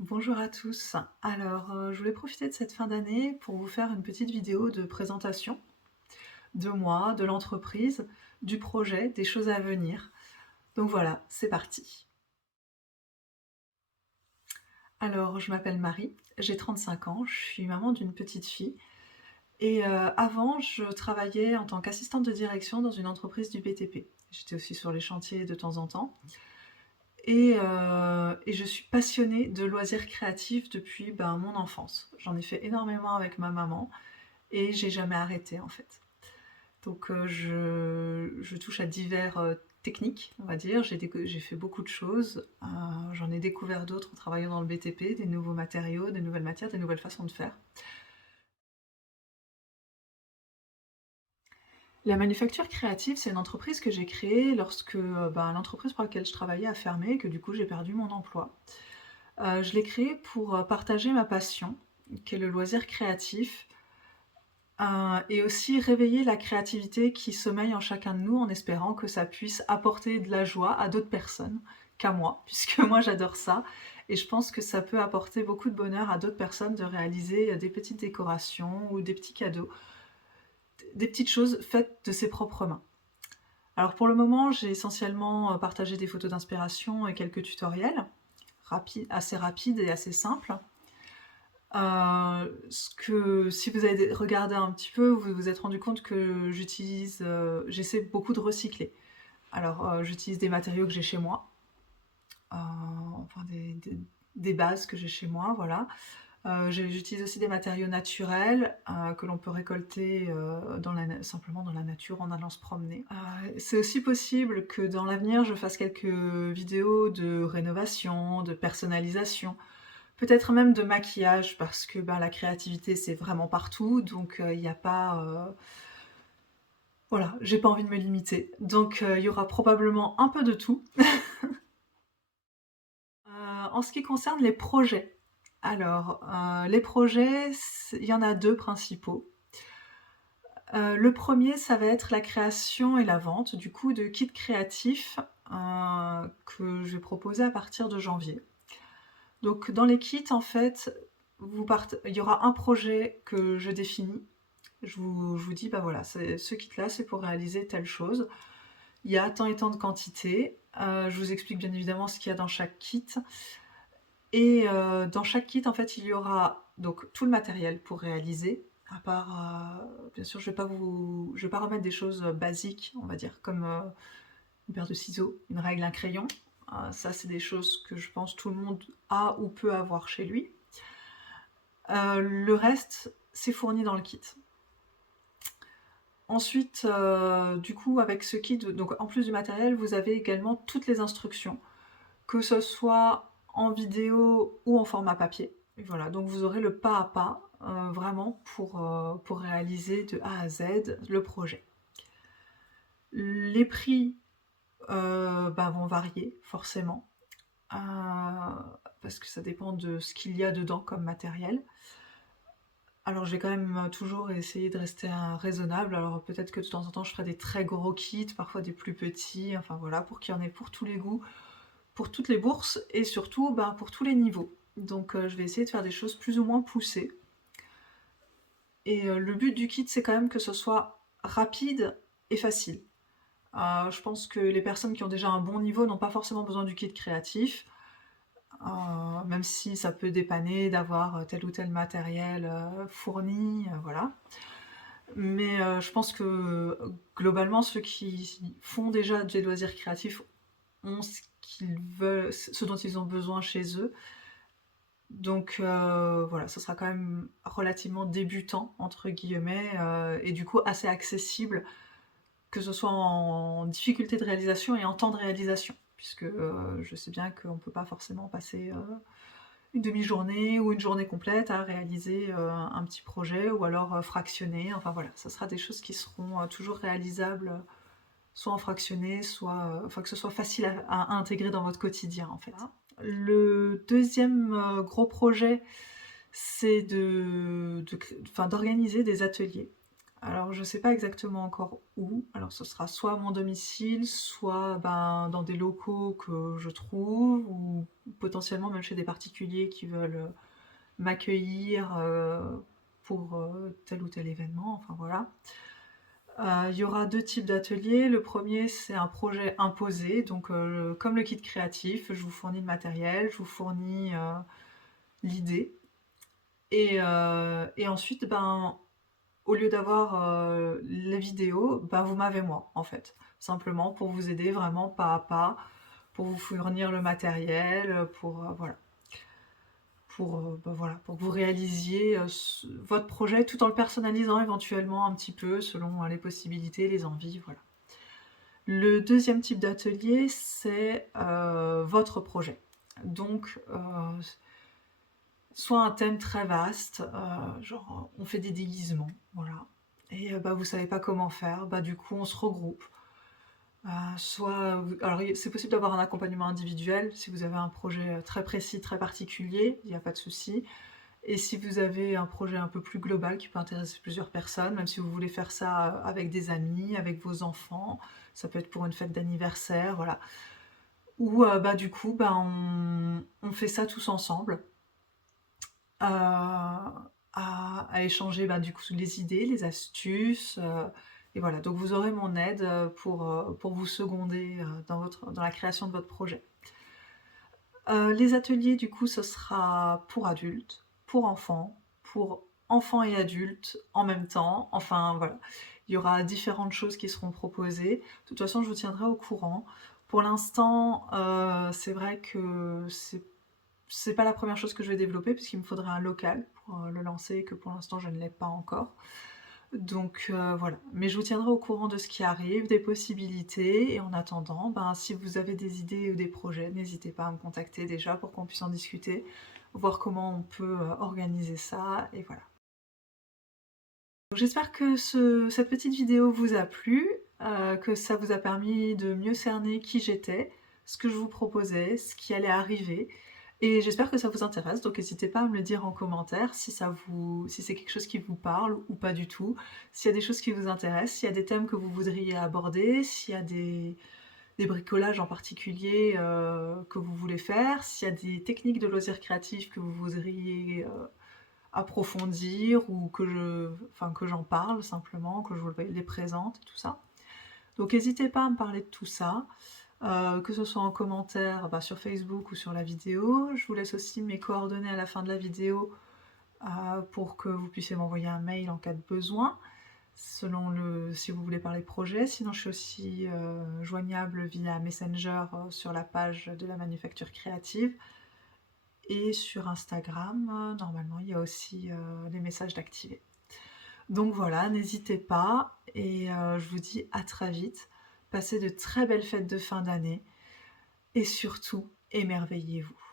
Bonjour à tous. Alors, je voulais profiter de cette fin d'année pour vous faire une petite vidéo de présentation de moi, de l'entreprise, du projet, des choses à venir. Donc voilà, c'est parti. Alors, je m'appelle Marie, j'ai 35 ans, je suis maman d'une petite fille et avant, je travaillais en tant qu'assistante de direction dans une entreprise du BTP. J'étais aussi sur les chantiers de temps en temps et je suis passionnée de loisirs créatifs depuis, mon enfance. J'en ai fait énormément avec ma maman et j'ai jamais arrêté en fait. Donc je touche à divers, techniques, on va dire. J'ai fait beaucoup de choses, j'en ai découvert d'autres en travaillant dans le BTP, des nouveaux matériaux, des nouvelles matières, des nouvelles façons de faire. La manufacture créative, c'est une entreprise que j'ai créée lorsque, l'entreprise pour laquelle je travaillais a fermé et que du coup j'ai perdu mon emploi. Je l'ai créée pour, partager ma passion, qui est le loisir créatif. Et aussi réveiller la créativité qui sommeille en chacun de nous en espérant que ça puisse apporter de la joie à d'autres personnes qu'à moi, puisque moi j'adore ça et je pense que ça peut apporter beaucoup de bonheur à d'autres personnes de réaliser, des petites décorations ou des petits cadeaux, des petites choses faites de ses propres mains. Alors pour le moment, j'ai essentiellement, partagé des photos d'inspiration et quelques tutoriels assez rapides et assez simples. Ce que si vous avez regardé un petit peu, vous vous êtes rendu compte que j'essaie beaucoup de recycler. Alors, j'utilise des matériaux que j'ai chez moi, enfin des bases que j'ai chez moi, voilà. J'utilise aussi des matériaux naturels, que l'on peut récolter, simplement dans la nature en allant se promener. C'est aussi possible que dans l'avenir, je fasse quelques vidéos de rénovation, de personnalisation. Peut-être même de maquillage parce que, la créativité, c'est vraiment partout, donc il y a pas, voilà, j'ai pas envie de me limiter. Donc il y aura probablement un peu de tout. En ce qui concerne les projets, alors, les projets, il y en a 2 principaux. Le premier, ça va être la création et la vente, du coup, de kits créatifs, que je vais proposer à partir de janvier. Donc dans les kits, en fait, il y aura un projet que je définis. Je vous dis: «Bah, voilà, c'est ce kit-là, c'est pour réaliser telle chose. Il y a tant et tant de quantité». Je vous explique bien évidemment ce qu'il y a dans chaque kit et dans chaque kit, en fait, il y aura donc tout le matériel pour réaliser, à part, bien sûr, je vais pas remettre des choses, basiques, on va dire, comme, une paire de ciseaux, une règle, un crayon. Ça, c'est des choses que je pense tout le monde a ou peut avoir chez lui. Le reste, c'est fourni dans le kit. Ensuite, du coup, avec ce kit, donc en plus du matériel, vous avez également toutes les instructions, que ce soit en vidéo ou en format papier. Et voilà, donc vous aurez le pas à pas, vraiment pour réaliser de A à Z le projet. Les prix, vont varier forcément, heu, parce que ça dépend de ce qu'il y a dedans comme matériel. Alors je vais quand même, toujours essayer de rester, raisonnable. Alors peut-être que de temps en temps je ferai des très gros kits, parfois des plus petits, enfin voilà, pour qu'il y en ait pour tous les goûts, pour toutes les bourses et surtout, pour tous les niveaux. Donc je vais essayer de faire des choses plus ou moins poussées et le but du kit, c'est quand même que ce soit rapide et facile. Je pense que les personnes qui ont déjà un bon niveau n'ont pas forcément besoin du kit créatif, même si ça peut dépanner d'avoir, tel ou tel matériel, fourni, voilà. Mais je pense que, globalement, ceux qui font déjà des loisirs créatifs ont ce dont ils ont besoin chez eux. Donc voilà, ce sera quand même relativement «débutant» entre guillemets, et du coup assez accessible, que ce soit en difficulté de réalisation et en temps de réalisation. Puisque, je sais bien qu'on peut pas forcément passer, une demi-journée ou une journée complète à réaliser, un petit projet ou alors, fractionner. Enfin voilà, ça sera des choses qui seront, toujours réalisables, soit en fractionné, soit, enfin que ce soit facile à intégrer dans votre quotidien, en fait. Le deuxième gros projet, c'est d'organiser des ateliers. Alors je sais pas exactement encore où, alors ce sera soit à mon domicile, soit, ben, dans des locaux que je trouve ou potentiellement même chez des particuliers qui veulent, m'accueillir, pour, tel ou tel événement, enfin voilà. Il y aura 2 types d'ateliers. Le premier, c'est un projet imposé, donc comme le kit créatif, je vous fournis le matériel, je vous fournis, l'idée et ensuite, ben, au lieu d'avoir, les vidéos, ben, vous m'avez moi, en fait. Simplement pour vous aider vraiment pas à pas, pour vous fournir le matériel, pour, voilà. Pour, bah, voilà, pour que vous réalisiez, votre projet tout en le personnalisant éventuellement un petit peu selon, les possibilités, les envies, voilà. Le deuxième type d'atelier, c'est, votre projet. Donc, soit un thème très vaste, genre, on fait des déguisements, voilà et bah, vous savez pas comment faire, bah, du coup, on se regroupe. Soit, alors c'est possible d'avoir un accompagnement individuel si vous avez un projet, très précis, très particulier, il y a pas de souci. Et si vous avez un projet un peu plus global qui peut intéresser plusieurs personnes, même si vous voulez faire ça, avec des amis, avec vos enfants, ça peut être pour une fête d'anniversaire, voilà. Ou, bah, du coup, bah, on fait ça tous ensemble, à échanger, bah, du coup, les idées, les astuces, et voilà. Donc vous aurez mon aide, pour vous seconder, dans la création de votre projet. Les ateliers, du coup, ce sera pour adultes, pour enfants et adultes en même temps. Enfin, voilà. Il y aura différentes choses qui seront proposées. De toute façon, je vous tiendrai au courant. Pour l'instant, c'est vrai que c'est pas la première chose que je vais développer puisqu'il me faudrait un local pour, le lancer et que pour l'instant je ne l'ai pas encore. Donc voilà, mais je vous tiendrai au courant de ce qui arrive, des possibilités et en attendant, ben, si vous avez des idées ou des projets, n'hésitez pas à me contacter déjà pour qu'on puisse en discuter, voir comment on peut, organiser ça et voilà. Donc j'espère que cette petite vidéo vous a plu, que ça vous a permis de mieux cerner qui j'étais, ce que je vous proposais, ce qui allait arriver et j'espère que ça vous intéresse, donc n'hésitez pas à me le dire en commentaire si c'est quelque chose qui vous parle ou pas du tout. S'il y a des choses qui vous intéressent, s'il y a des thèmes que vous voudriez aborder, s'il y a des bricolages en particulier, que vous voulez faire, s'il y a des techniques de loisirs créatifs que vous voudriez, approfondir ou que j'en parle simplement, que je vous les présente et tout ça. Donc n'hésitez pas à me parler de tout ça, que ce soit en commentaire, bah, sur Facebook ou sur la vidéo. Je vous laisse aussi mes coordonnées à la fin de la vidéo, pour que vous puissiez m'envoyer un mail en cas de besoin, si vous voulez parler projet. Sinon je suis aussi, joignable via Messenger, sur la page de la Manufacture Créative et sur Instagram, normalement il y a aussi, les messages d'activer. Donc voilà, n'hésitez pas et je vous dis à très vite. Passez de très belles fêtes de fin d'année et surtout, émerveillez-vous.